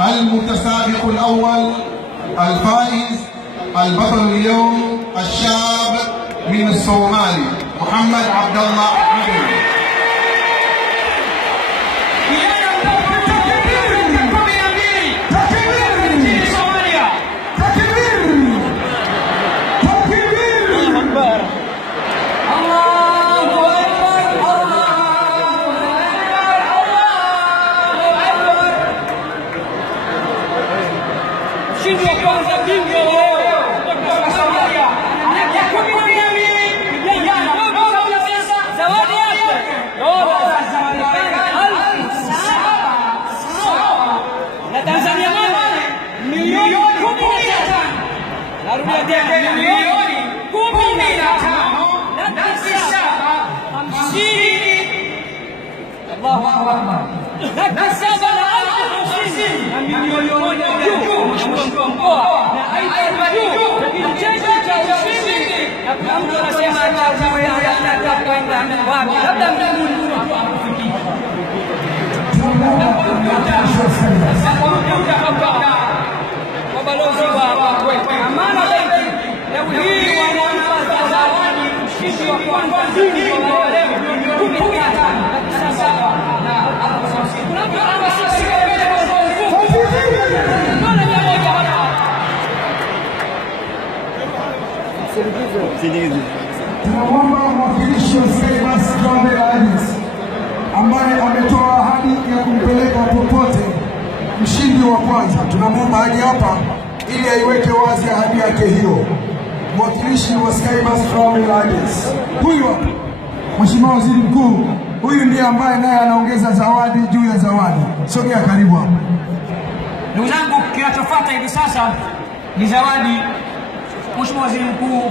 المتسابق الأول الفائز البطل اليوم الشاب من الصومالي محمد عبد الله عبد. Mshindi wa kwanza bingwa leo kutoka Somalia. Zawadi yake dola za Marekani na Tanzania milioni 15. Narudia tena milioni 15 na 50. Allahu Akbar. Na 7 na milioni 1 mheshimiwa mkoa na aidha juu lakini cheti cha ushindi na kuna mtu anasema anataka kwenda wapi labda mbinguni kwa balozi wa Amana Bank leo hii wanapata zawadi mshindi wa kwanza bingwa leo milioni 15 na 7 na 50. Kuna mtu anasema tunamwomba mwakilishi wa Skymas Drambe Alliance ambaye ametoa ahadi ya kumpeleka popote mshindi wa kwanza, tunamwomba aje hapa ili aiweke wazi ahadi yake hiyo. Mwakilishi wa Skymas Drambe Alliance huyu hapa, Mheshimiwa Waziri Mkuu, huyu ndiye ambaye naye anaongeza zawadi juu ya zawadi. Sogea karibu hapa. Ndugu zangu, kinachofuata hivi sasa ni zawadi. Mheshimiwa Waziri Mkuu